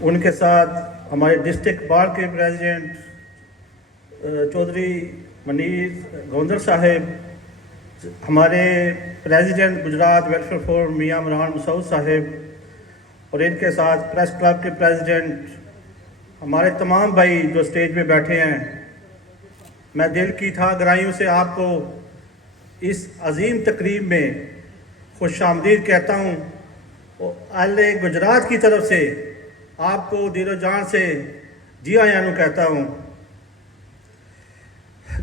ان کے ساتھ ہمارے ڈسٹرکٹ بار کے پریزیڈنٹ چودھری منیر گوندر صاحب، ہمارے پریزیڈنٹ گجرات ویلفیئر فورم میاں عمران مسعود صاحب، اور ان کے ساتھ پریس کلب کے پریزیڈنٹ، ہمارے تمام بھائی جو اسٹیج پہ بیٹھے ہیں، میں دل کی تھا گہرائیوں سے آپ کو اس عظیم تقریب میں خوش آمدید کہتا ہوں، اور اہل گجرات کی طرف سے آپ کو دل و جان سے جی آیاں کہتا ہوں۔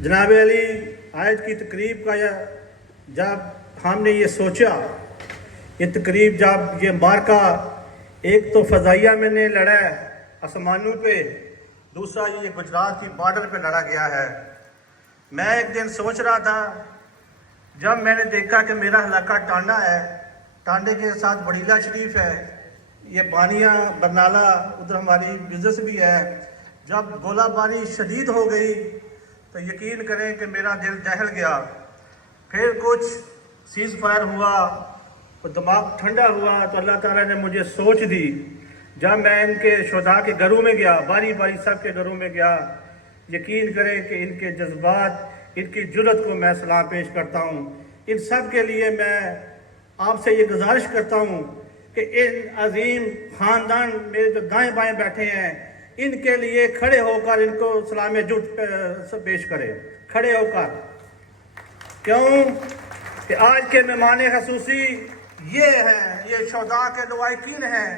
جناب علی، آج کی تقریب کا جب ہم نے یہ سوچا، یہ تقریب جب یہ مارکا ایک تو فضائیہ میں نے لڑا ہے آسمانوں پہ، دوسرا یہ گجرات کی بارڈر پہ لڑا گیا ہے۔ میں ایک دن سوچ رہا تھا جب میں نے دیکھا کہ میرا علاقہ ٹانڈا ہے، ٹانڈے کے ساتھ بڑیلا شریف ہے، یہ بانیاں برنالہ ادھر ہماری بزنس بھی ہے، جب گولہ باری شدید ہو گئی تو یقین کریں کہ میرا دل دہل گیا۔ پھر کچھ سیز فائر ہوا تو دماغ ٹھنڈا ہوا تو اللہ تعالیٰ نے مجھے سوچ دی۔ جب میں ان کے شہداء کے گھروں میں گیا، باری باری سب کے گھروں میں گیا، یقین کریں کہ ان کے جذبات، ان کی جرت کو میں سلام پیش کرتا ہوں۔ ان سب کے لیے میں آپ سے یہ گزارش کرتا ہوں کہ ان عظیم خاندان میرے جو دائیں بائیں بیٹھے ہیں، ان کے لیے کھڑے ہو کر ان کو سلام جرت پیش کریں، کھڑے ہو کر۔ کیوں کہ آج کے مہمان خصوصی یہ ہیں، یہ شہداء کے لواحقین ہیں۔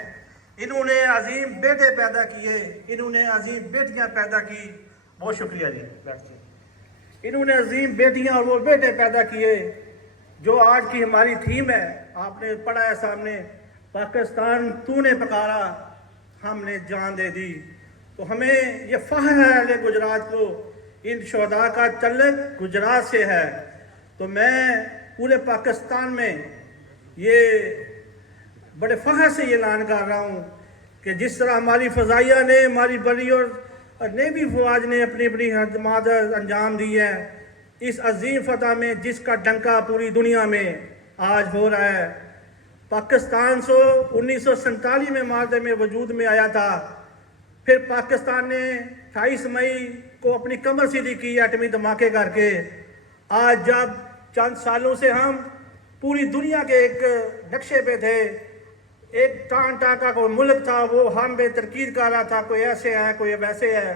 انہوں نے عظیم بیٹے پیدا کیے، انہوں نے عظیم بیٹیاں پیدا کی۔ بہت شکریہ جی، بیٹھتے۔ انہوں نے عظیم بیٹیاں اور وہ بیٹے پیدا کیے جو آج کی ہماری تھیم ہے، آپ نے پڑھا ہے سامنے، پاکستان تو نے پکارا ہم نے جان دے دی۔ تو ہمیں یہ فخر ہے اہل گجرات کو، ان شہداء کا تعلق گجرات سے ہے۔ تو میں پورے پاکستان میں یہ بڑے فخر سے یہ اعلان کر رہا ہوں کہ جس طرح ہماری فضائیہ نے، ہماری بری اور نیوی فوج نے اپنی اپنی خدمات انجام دی ہے، اس عظیم فتح میں جس کا ڈنکا پوری دنیا میں آج ہو رہا ہے۔ پاکستان 1947 میں معاہدے میں وجود میں آیا تھا، پھر پاکستان نے 28 مئی کو اپنی کمر سیدھی کی ایٹمی دھماکے کر کے۔ آج جب چند سالوں سے ہم پوری دنیا کے ایک نقشے پہ تھے، ایک ٹان کا کوئی ملک تھا، وہ ہم پہ تنقید کر رہا تھا، کوئی ایسے ہے کوئی ویسے ہے،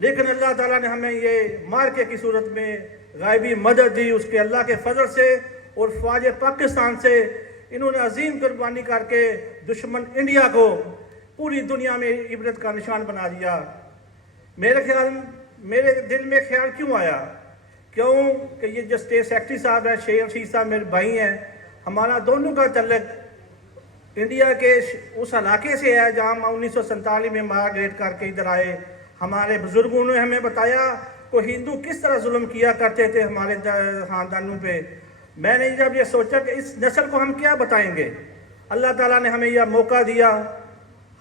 لیکن اللہ تعالیٰ نے ہمیں یہ مارکے کی صورت میں غائبی مدد دی، اس کے اللہ کے فضل سے اور فوج پاکستان سے۔ انہوں نے عظیم قربانی کر کے دشمن انڈیا کو پوری دنیا میں عبرت کا نشان بنا دیا۔ میرے دل میں خیال کیوں آیا؟ کیوں کہ یہ جو اسٹیٹ سیکرٹری صاحب ہیں، شیر رشید صاحب میرے بھائی ہیں، ہمارا دونوں کا تعلق انڈیا کے اس علاقے سے ہے جہاں ہم 1947 میں مائگریٹ کر کے ادھر آئے۔ ہمارے بزرگوں نے ہمیں بتایا کہ ہندو کس طرح ظلم کیا کرتے تھے ہمارے خاندانوں پہ۔ میں نے جب یہ سوچا کہ اس نسل کو ہم کیا بتائیں گے، اللہ تعالیٰ نے ہمیں یہ موقع دیا،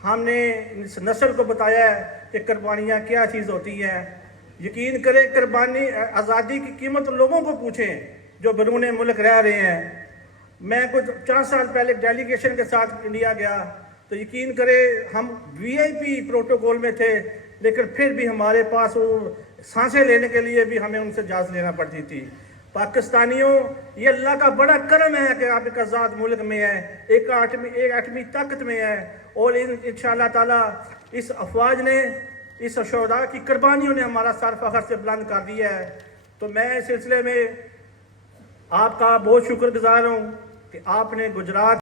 ہم نے اس نسل کو بتایا ہے کہ قربانیاں کیا چیز ہوتی ہیں۔ یقین کریں، قربانی آزادی کی قیمت لوگوں کو پوچھیں جو بیرون ملک رہ رہے ہیں۔ میں کچھ 4 سال پہلے ڈیلیگیشن کے ساتھ انڈیا گیا تو یقین کرے ہم VIP پروٹوکول میں تھے، لیکن پھر بھی ہمارے پاس وہ سانسیں لینے کے لیے بھی ہمیں ان سے اجازت لینا پڑتی تھی۔ پاکستانیوں، یہ اللہ کا بڑا کرم ہے کہ آپ ایک آزاد ملک میں ہیں، ایک ایٹمی طاقت میں ہے، اور انشاءاللہ تعالیٰ اس افواج نے، اس شہداء کی قربانیوں نے ہمارا سر فخر سے بلند کر دیا ہے۔ تو میں اس سلسلے میں آپ کا بہت شکر گزار ہوں کہ آپ نے گجرات